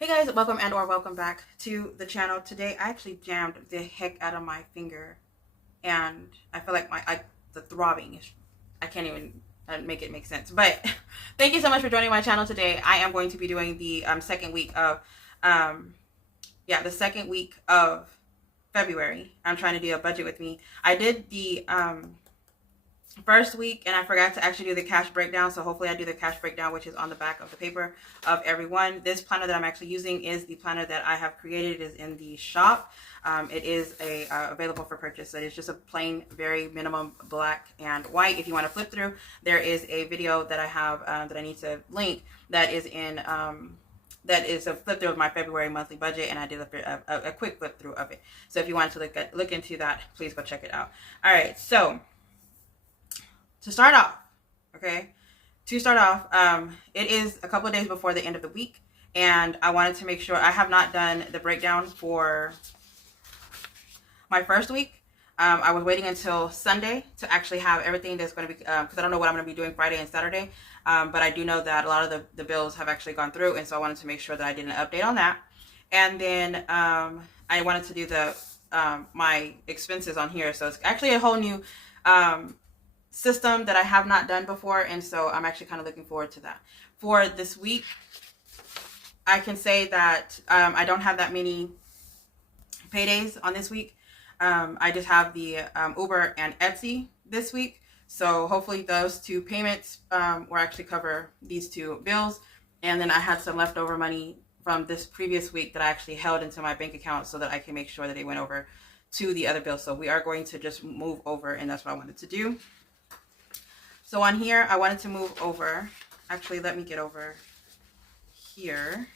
Hey guys, welcome and or welcome back to the channel. Today I actually jammed the heck out of my finger and I feel like the throbbing is, I can't even make it make sense. But thank you so much for joining my channel today. I am going to be doing the second week of the second week of February. I'm trying to do a budget with me. I did the first week and I forgot to actually do the cash breakdown, so hopefully I do the cash breakdown, which is on the back of the paper of everyone. This planner that I'm actually using is the planner that I have created. It is in the shop. It is available for purchase, so it's just a plain, very minimum black and white. If you want to flip through, there is a video that I have that I need to link that is in that is a flip through of my February monthly budget, and I did a quick flip through of it. So if you want to look into that, please go check it out. All right, so to start off, it is a couple of days before the end of the week, and I wanted to make sure I have not done the breakdown for my first week. I was waiting until Sunday to actually have everything that's going to be, because I don't know what I'm going to be doing Friday and Saturday, but I do know that a lot of the bills have actually gone through, and so I wanted to make sure that I did an update on that. And then I wanted to do the my expenses on here, so it's actually a whole new system that I have not done before, and so I'm actually kind of looking forward to that. For this week, I can say that I don't have that many paydays on this week. I just have the Uber and Etsy this week, so hopefully those two payments will actually cover these two bills. And then I had some leftover money from this previous week that I actually held into my bank account so that I can make sure that they went over to the other bills. So we are going to just move over, and that's what I wanted to do. So on here, I wanted to move over. Actually, let me get over here.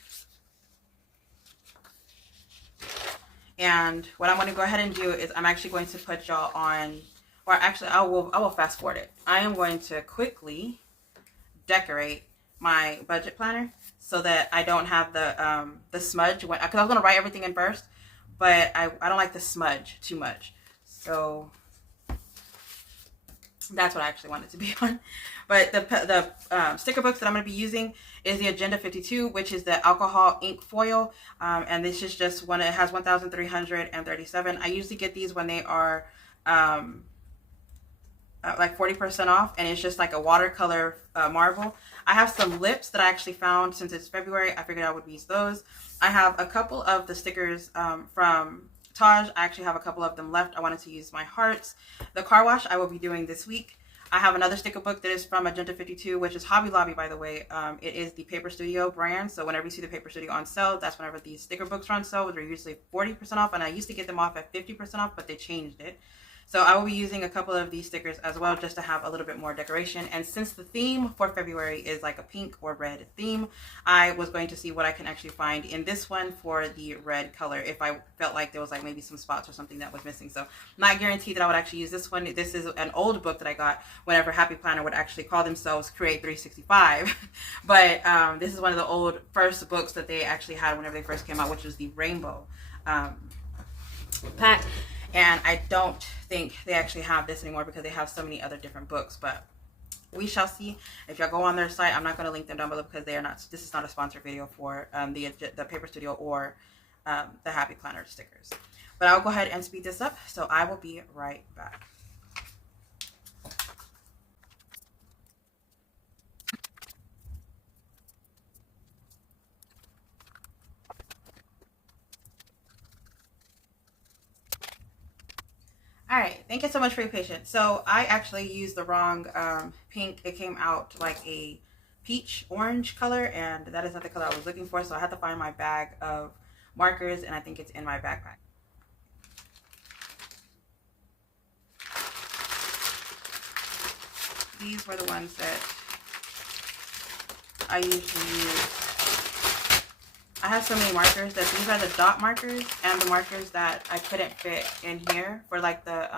And what I'm going to go ahead and do is I'm actually going to put y'all on, or actually I will fast forward it. I am going to quickly decorate my budget planner so that I don't have the smudge, because I was going to write everything in first, but I don't like the smudge too much. So that's what I actually want it to be on. But the sticker books that I'm going to be using is the Agenda 52, which is the alcohol ink foil. And this is just one, it has 1,337. I usually get these when they are like 40% off, and it's just like a watercolor marble. I have some lips that I actually found since it's February. I figured I would use those. I have a couple of the stickers from Taj. I actually have a couple of them left. I wanted to use my hearts. The car wash I will be doing this week. I have another sticker book that is from Agenda 52, which is Hobby Lobby, by the way. It is the Paper Studio brand. So whenever you see the Paper Studio on sale, that's whenever these sticker books are on sale. They're usually 40% off, and I used to get them off at 50% off, but they changed it. So I will be using a couple of these stickers as well, just to have a little bit more decoration. And since the theme for February is like a pink or red theme, I was going to see what I can actually find in this one for the red color, if I felt like there was like maybe some spots or something that was missing. So not guaranteed that I would actually use this one. This is an old book that I got whenever Happy Planner would actually call themselves Create 365. But this is one of the old first books that they actually had whenever they first came out, which was the Rainbow pack. And I don't think they actually have this anymore because they have so many other different books, but we shall see. If y'all go on their site, I'm not going to link them down below because they are not, this is not a sponsored video for the Paper Studio or the Happy Planner stickers. But I'll go ahead and speed this up, so I will be right back. All right, thank you so much for your patience. So I actually used the wrong pink. It came out like a peach orange color, and that is not the color I was looking for. So I had to find my bag of markers, and I think it's in my backpack. These were the ones that I usually use. I have so many markers that these are the dot markers and the markers that I couldn't fit in here for like the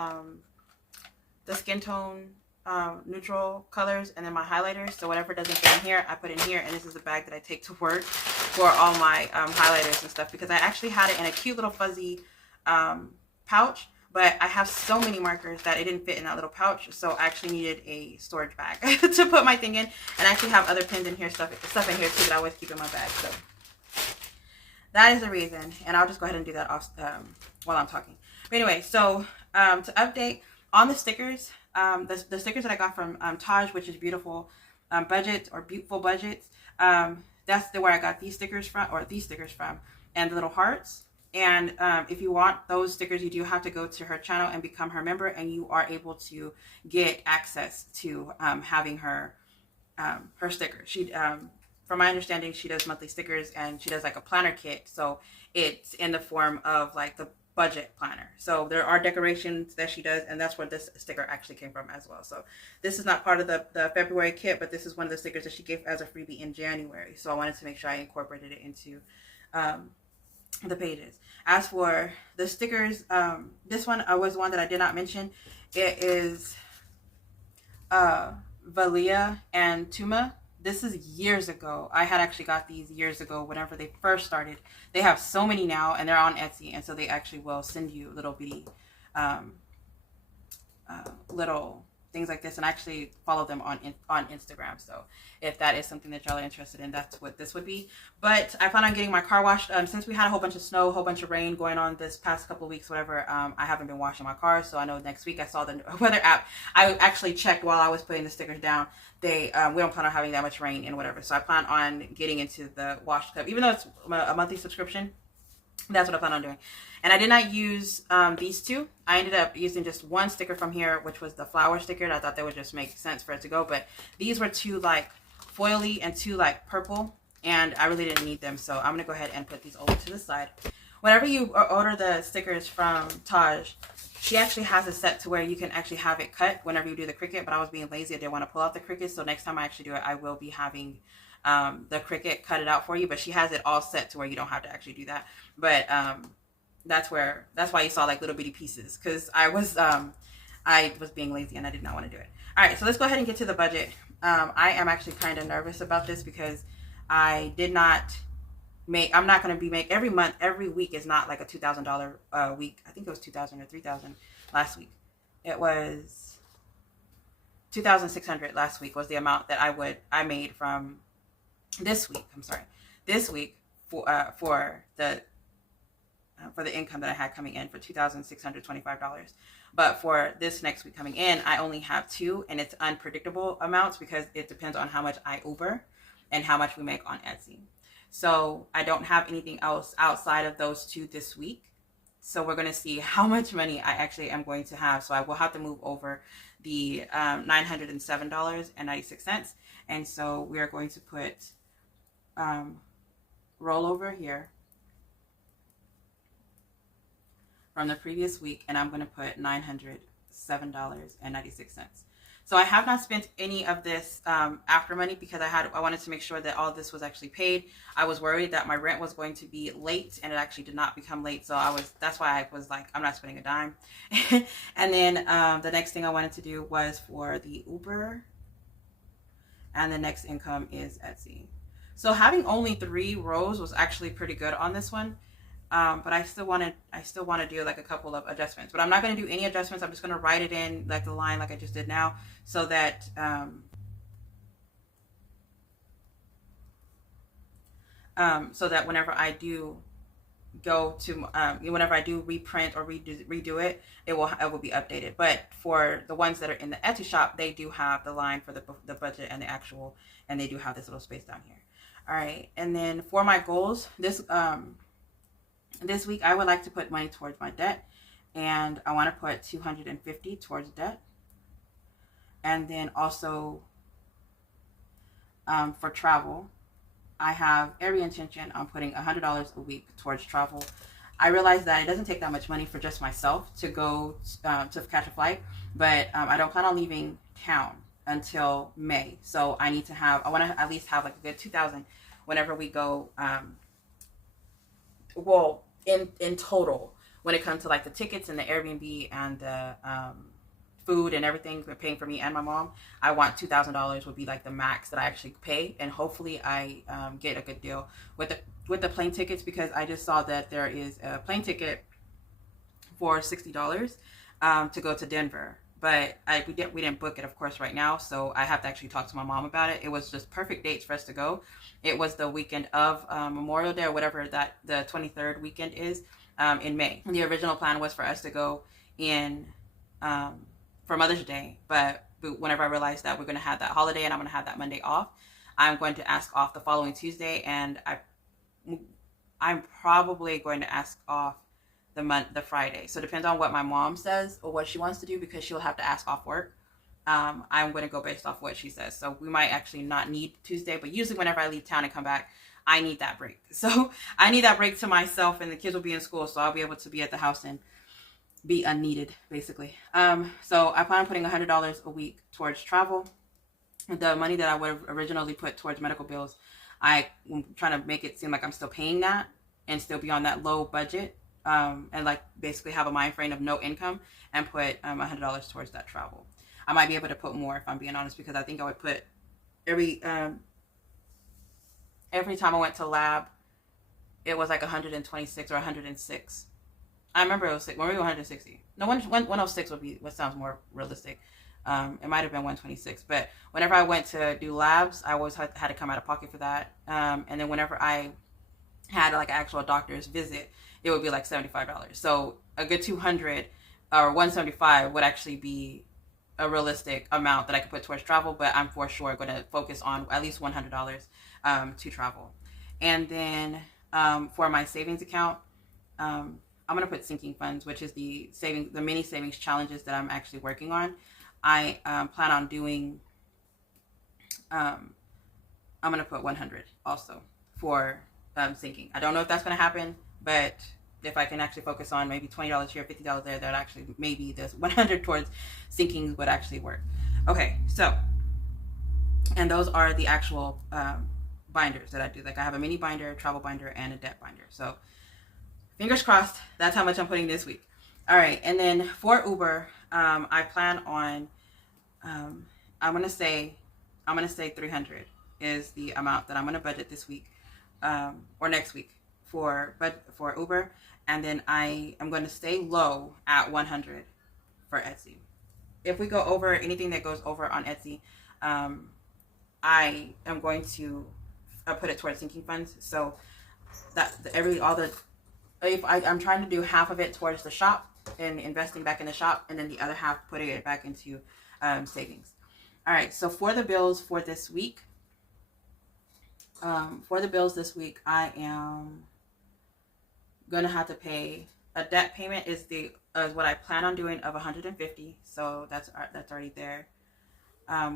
skin tone neutral colors, and then my highlighters. So whatever doesn't fit in here, I put in here, and this is the bag that I take to work for all my highlighters and stuff, because I actually had it in a cute little fuzzy pouch, but I have so many markers that it didn't fit in that little pouch, so I actually needed a storage bag to put my thing in. And I actually have other pins in here, stuff in here too that I always keep in my bag. So that is the reason. And I'll just go ahead and do that off, while I'm talking. But anyway, so to update on the stickers, the stickers that I got from Taj, which is beautiful budgets or beautiful budgets. That's where I got these stickers from, and the little hearts. And if you want those stickers, you do have to go to her channel and become her member, and you are able to get access to having her her stickers. She, from my understanding, she does monthly stickers, and she does like a planner kit. So it's in the form of like the budget planner. So there are decorations that she does, and that's where this sticker actually came from as well. So this is not part of the February kit, but this is one of the stickers that she gave as a freebie in January. So I wanted to make sure I incorporated it into the pages. As for the stickers, this one was one that I did not mention. It is Valia and Tuma. This is years ago. I had actually got these years ago whenever they first started. They have so many now, and they're on Etsy, and so they actually will send you little bitty little things like this, and I actually follow them on Instagram. So if that is something that y'all are interested in, that's what this would be. But I plan on getting my car washed. Since we had a whole bunch of snow, a whole bunch of rain going on this past couple of weeks, whatever, I haven't been washing my car. So I know next week, I saw the weather app. I actually checked while I was putting the stickers down. We don't plan on having that much rain and whatever. So I plan on getting into the wash club, even though it's a monthly subscription. That's what I plan on doing. And I did not use these two. I ended up using just one sticker from here, which was the flower sticker. And I thought that would just make sense for it to go. But these were two like foily and two like purple. And I really didn't need them. So I'm going to go ahead and put these over to the side. Whenever you order the stickers from Taj, she actually has a set to where you can actually have it cut whenever you do the Cricut. But I was being lazy. I didn't want to pull out the Cricut. So next time I actually do it, I will be having the Cricut cut it out for you. But she has it all set to where you don't have to actually do that. But that's why you saw like little bitty pieces, because I was being lazy and I did not want to do it. All right, so let's go ahead and get to the budget. I am actually kind of nervous about this because I did not make, I'm not going to be make every month, every week is not like a $2,000 week. I think it was 2,000 or 3,000 last week. It was 2,600 last week was the amount that I made from this week. I'm sorry, this week for the income that I had coming in for $2,625. But for this next week coming in, I only have two, and it's unpredictable amounts because it depends on how much I Uber and how much we make on Etsy. So I don't have anything else outside of those two this week. So we're going to see how much money I actually am going to have. So I will have to move over the $907.96. And so we are going to put rollover here from the previous week, and I'm going to put $907.96. So I have not spent any of this after money because I wanted to make sure that all of this was actually paid. I was worried that my rent was going to be late, and it actually did not become late. So that's why I was like, I'm not spending a dime. And then the next thing I wanted to do was for the Uber, and the next income is Etsy. So having only 3 rows was actually pretty good on this one. But I still want to do like a couple of adjustments, but I'm not going to do any adjustments. I'm just going to write it in like the line like I just did now, so that whenever I do go to whenever I do reprint or redo it, it will be updated. But for the ones that are in the Etsy shop, they do have the line for the budget and the actual, and they do have this little space down here. All right, and then for my goals, this week, I would like to put money towards my debt, and I want to put $250 towards debt. And then also for travel, I have every intention on putting $100 a week towards travel. I realize that it doesn't take that much money for just myself to go to catch a flight, but I don't plan on leaving town until May. So I want to at least have like a good 2,000 whenever we go. Well, in total, when it comes to like the tickets and the Airbnb and the food and everything they're paying for me and my mom, I want $2,000 would be like the max that I actually pay, and hopefully I get a good deal with the plane tickets, because I just saw that there is a plane ticket for $60 to go to Denver. but we didn't book it, of course, right now. So I have to actually talk to my mom about it. It was just perfect dates for us to go. It was the weekend of Memorial Day, or whatever that the 23rd weekend is, in May. The original plan was for us to go in for Mother's Day, but whenever I realized that we're going to have that holiday and I'm going to have that Monday off, I'm going to ask off the following Tuesday, and I'm probably going to ask off the Friday. So it depends on what my mom says or what she wants to do, because she'll have to ask off work. I'm going to go based off what she says. So we might actually not need Tuesday, but usually whenever I leave town and come back, I need that break. So I need that break to myself, and the kids will be in school, so I'll be able to be at the house and be unneeded, basically. So I plan on putting $100 a week towards travel. The money that I would have originally put towards medical bills, I'm trying to make it seem like I'm still paying that and still be on that low budget, and like basically have a mind frame of no income, and put $100 towards that travel. I might be able to put more, if I'm being honest, because I think I would put every time I went to lab, it was like 126 or 106. I remember it was when we were 160. No, 106 would be what sounds more realistic. It might have been 126, but whenever I went to do labs, I always had to come out of pocket for that. And then whenever I had like an actual doctor's visit, it would be like $75. So a good 200 or 175 would actually be a realistic amount that I could put towards travel, but I'm for sure going to focus on at least $100 to travel. And then for my savings account, I'm going to put sinking funds, which is the mini savings challenges that I'm actually working on. I plan on doing, I'm going to put 100 also for sinking. I don't know if that's going to happen, but if I can actually focus on maybe $20 here, $50 there, that actually maybe this 100 towards sinking would actually work. Okay, so, and those are the actual binders that I do. Like I have a mini binder, travel binder, and a debt binder. So fingers crossed, that's how much I'm putting this week. All right, and then for Uber, I plan on, I'm gonna say 300 is the amount that I'm gonna budget this week, or next week for Uber, and then I am going to stay low at 100 for Etsy. If we go over anything that goes over on Etsy, I am going to put it towards sinking funds. So that I'm trying to do half of it towards the shop and investing back in the shop, and then the other half putting it back into savings. All right, so for the bills for this week, I am going to have to pay a debt payment is what I plan on doing of $150. So that's already there.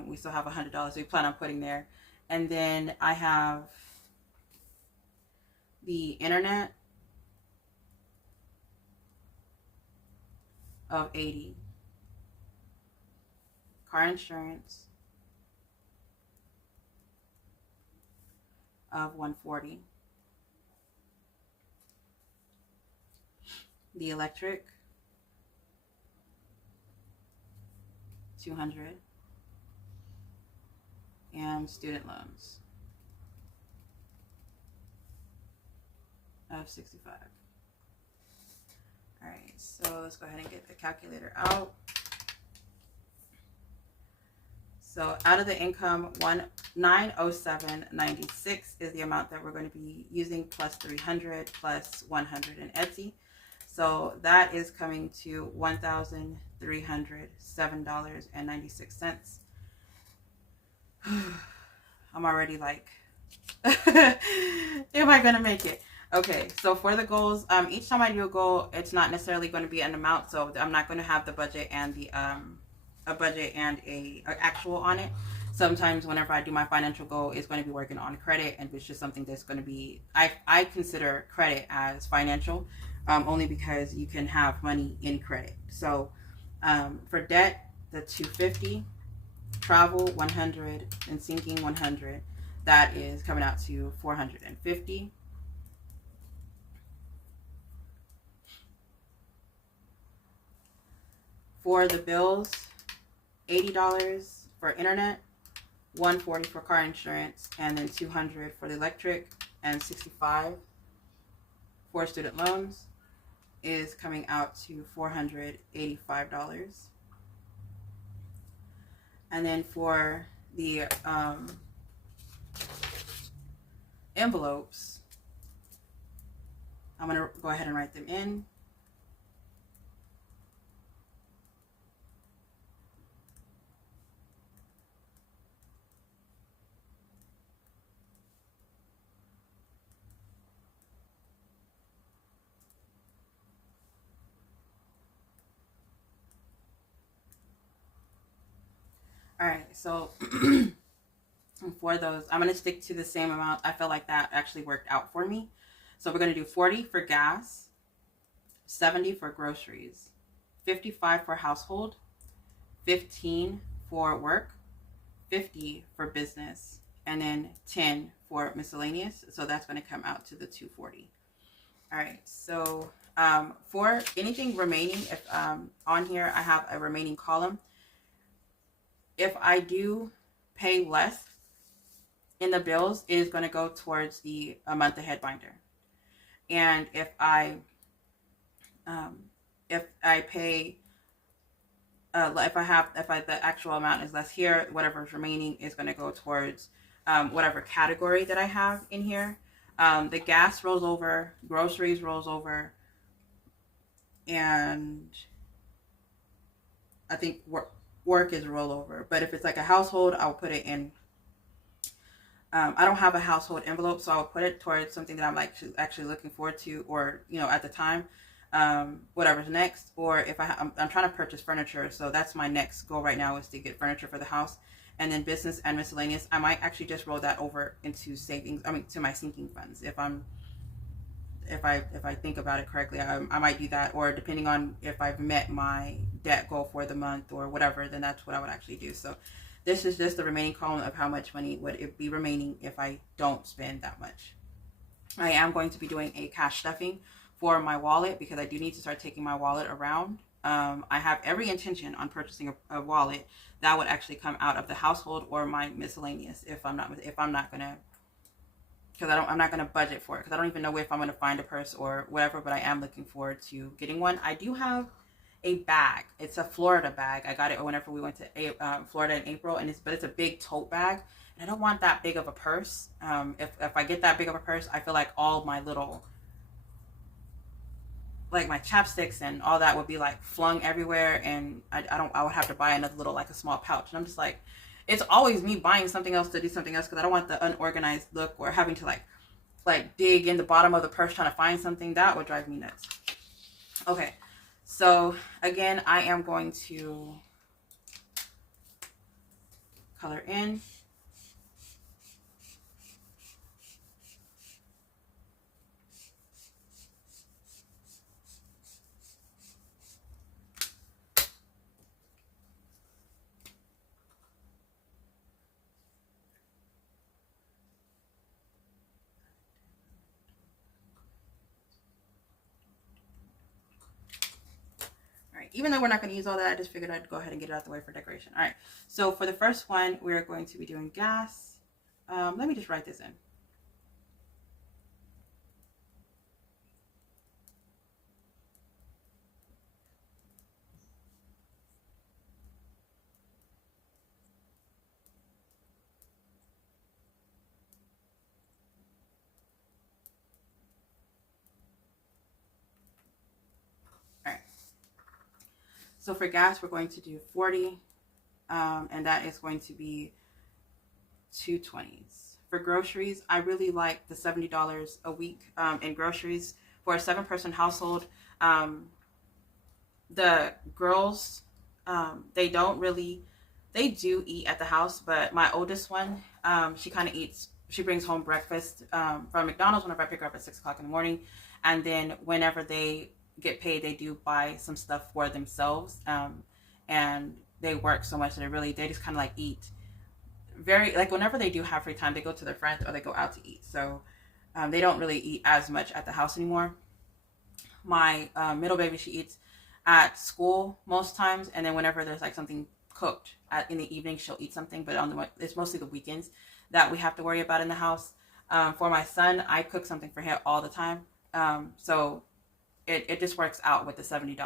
We still have $100 we plan on putting there, and then I have the internet of $80, car insurance of $140, the electric $200, and student loans of $65. All right, so let's go ahead and get the calculator out. So out of the income, 907.96 is the amount that we're going to be using, plus 300 plus 100 in Etsy. So that is coming to $1,307.96. I'm already like, am I going to make it? Okay, so for the goals, each time I do a goal, it's not necessarily going to be an amount. So I'm not going to have the budget and the a budget and a actual on it. Sometimes whenever I do my financial goal, it's going to be working on credit, and it's just something that's going to be, I consider credit as financial, only because you can have money in credit. So for debt, the 250, travel 100, and sinking 100, that is coming out to 450. For the bills, $80 for internet, $140 for car insurance, and then $200 for the electric, and $65 for student loans is coming out to $485. And then for the envelopes, I'm going to go ahead and write them in. All right, so for those, I'm going to stick to the same amount. I feel like that actually worked out for me. So we're going to do 40 for gas, 70 for groceries, 55 for household, 15 for work, 50 for business, and then 10 for miscellaneous. So that's going to come out to the 240. All right, so for anything remaining, if on here I have a remaining column, if I do pay less in the bills, it is going to go towards the month ahead binder. And if I pay if the actual amount is less here, whatever is remaining is going to go towards whatever category that I have in here. The gas rolls over, groceries rolls over, and I think work is a rollover. But if it's like a household, I'll put it in. I don't have a household envelope, so I'll put it towards something that I'm like actually looking forward to, or at the time, whatever's next. Or if I'm trying to purchase furniture, so that's my next goal right now, is to get furniture for the house. And then business and miscellaneous, I might actually just roll that over into savings. To my sinking funds. If I think about it correctly, I might do that. Or depending on if I've met my debt goal for the month or whatever, then that's what I would actually do. So this is just the remaining column of how much money would it be remaining if I don't spend that much. I am going to be doing a cash stuffing for my wallet, because I do need to start taking my wallet around. I have every intention on purchasing a wallet that would actually come out of the household or my miscellaneous, if I'm not gonna, because I'm not gonna budget for it, because I don't even know if I'm gonna find a purse or whatever. But I am looking forward to getting one. I do have a bag. It's a Florida bag. I got it whenever we went to Florida in April, and it's a big tote bag. And I don't want that big of a purse. If I get that big of a purse, I feel like all my little, like my chapsticks and all that, would be like flung everywhere, and I would have to buy another little, like a small pouch. And I'm just like, it's always me buying something else to do something else, because I don't want the unorganized look, or having to like dig in the bottom of the purse trying to find something. That would drive me nuts. Okay, so again, I am going to color in. Even though we're not going to use all that, I just figured I'd go ahead and get it out the way for decoration. All right, so for the first one, we're going to be doing gas. Let me just write this in. So for gas, we're going to do 40, and that is going to be 220s. For groceries, I really like the $70 a week in groceries for a 7-person household. The girls, they do eat at the house, but my oldest one, she kind of eats. She brings home breakfast from McDonald's whenever I pick her up at 6 o'clock in the morning, and then whenever they get paid, they do buy some stuff for themselves, and they work so much that they just kind of like eat very, like whenever they do have free time, they go to their friends or they go out to eat. So they don't really eat as much at the house anymore. My middle baby, she eats at school most times, and then whenever there's like something cooked in the evening, she'll eat something. But it's mostly the weekends that we have to worry about in the house. For my son, I cook something for him all the time, so it just works out with the $70.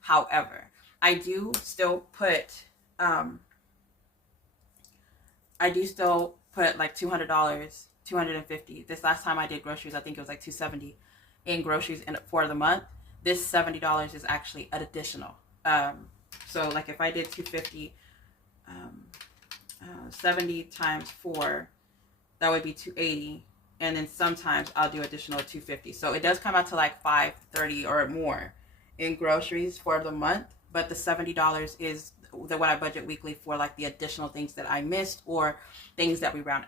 However, I do still put I do still put like $200, 250. This last time I did groceries, I think it was like 270 in groceries for the month. This $70 is actually an additional. So like if I did 250, 70 times 4, that would be 280. And then sometimes I'll do additional 250. So it does come out to like 530 or more in groceries for the month. But the $70 is what I budget weekly for, like the additional things that I missed or things that we ran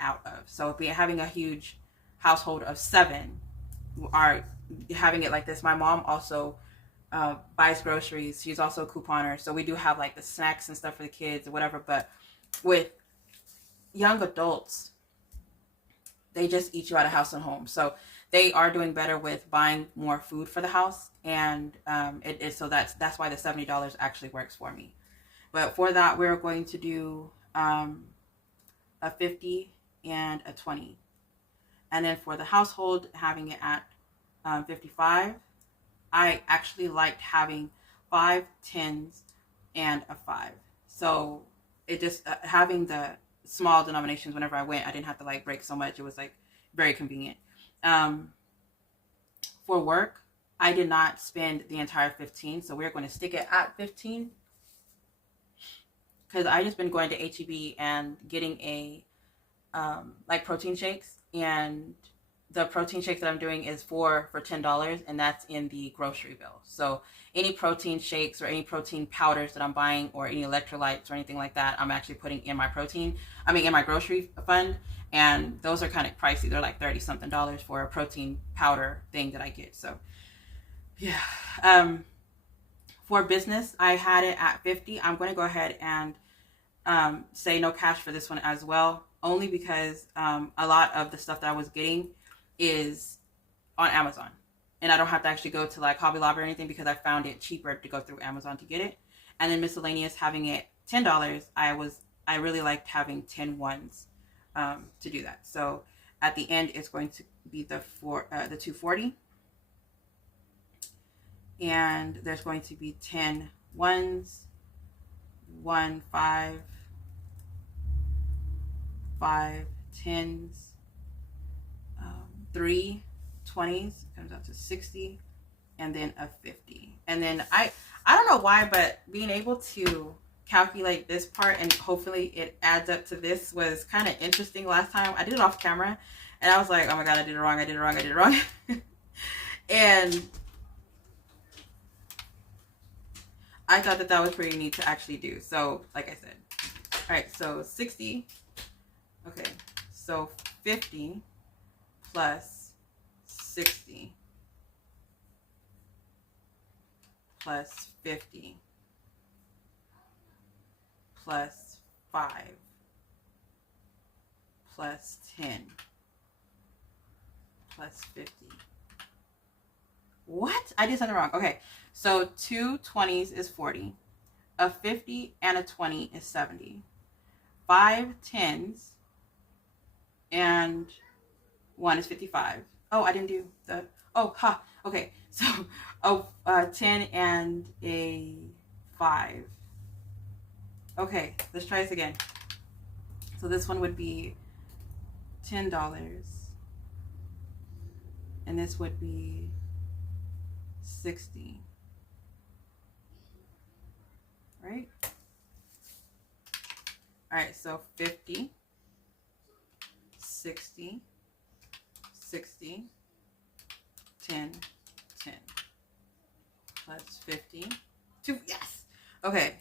out of. So if we're having a huge household of 7, are having it like this. My mom also buys groceries. She's also a couponer. So we do have like the snacks and stuff for the kids or whatever. But with young adults, they just eat you out of house and home. So they are doing better with buying more food for the house. And it is, so that's why the $70 actually works for me. But for that, we're going to do a 50 and a 20. And then for the household, having it at 55, I actually liked having 5 10s and a 5. So it just, having the small denominations whenever I went, I didn't have to like break so much. It was like very convenient. For work, I did not spend the entire 15. So we're going to stick it at 15. Because I just been going to HEB and getting a like protein shakes, and the protein shakes that I'm doing is for $10, and that's in the grocery bill. So any protein shakes or any protein powders that I'm buying or any electrolytes or anything like that, I'm actually putting in my in my grocery fund, and those are kind of pricey. They're like $30 something for a protein powder thing that I get. So yeah. For business, I had it at 50. I'm going to go ahead and say no cash for this one as well, only because a lot of the stuff that I was getting is on Amazon, and I don't have to actually go to like Hobby Lobby or anything, because I found it cheaper to go through Amazon to get it. And then miscellaneous, having it $10, I really liked having 10 ones to do that. So at the end, it's going to be the 240. And there's going to be 10 ones, 1 5, 5 10s, 3 20s, comes out to 60, and then a 50. And then I don't know why, but being able to calculate this part and hopefully it adds up to this was kind of interesting last time. I did it off camera and I was like, oh my god, I did it wrong. And I thought that was pretty neat to actually do. So, like I said, all right, so 60. Okay, so 50 plus 60 plus 50 plus 5 plus 10 plus 50. What? I did something wrong. Okay, so 2 20s is 40. A 50 and a 20 is 70. 5 10s and 1 is 55. Oh, I didn't do the... Oh, ha. Okay, so 10 and a 5. Okay, let's try this again. So this one would be $10. And this would be 60. Right? All right, so 50, 60, 60, 10, 10, plus 50, 2, yes! Okay,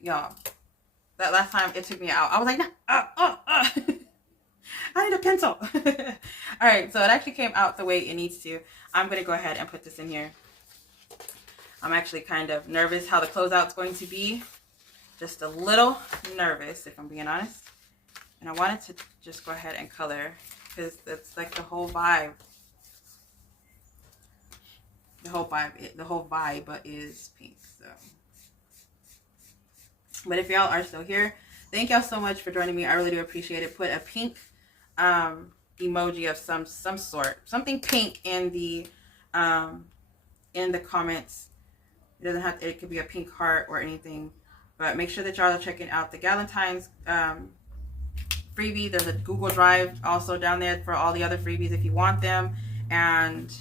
y'all, that last time it took me out. I was like, nah, I need a pencil. All right, so it actually came out the way it needs to. I'm going to go ahead and put this in here. I'm actually kind of nervous how the closeout's going to be. Just a little nervous, if I'm being honest. And I wanted to just go ahead and color, because that's like the whole vibe. The whole vibe is pink. So, but if y'all are still here, thank y'all so much for joining me. I really do appreciate it. Put a pink emoji of some sort, something pink in the comments. It doesn't have to, it could be a pink heart or anything. But make sure that y'all are checking out the Galentine's freebie. There's a Google Drive also down there for all the other freebies if you want them. And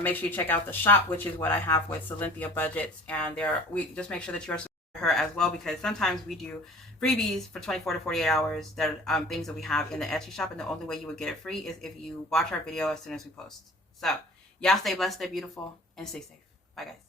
make sure you check out the shop, which is what I have with Cynthia Budgets. And we just make sure that you are supporting her as well, because sometimes we do freebies for 24 to 48 hours that are things that we have in the Etsy shop, and the only way you would get it free is if you watch our video as soon as we post. So y'all stay blessed, stay beautiful, and stay safe. Bye guys.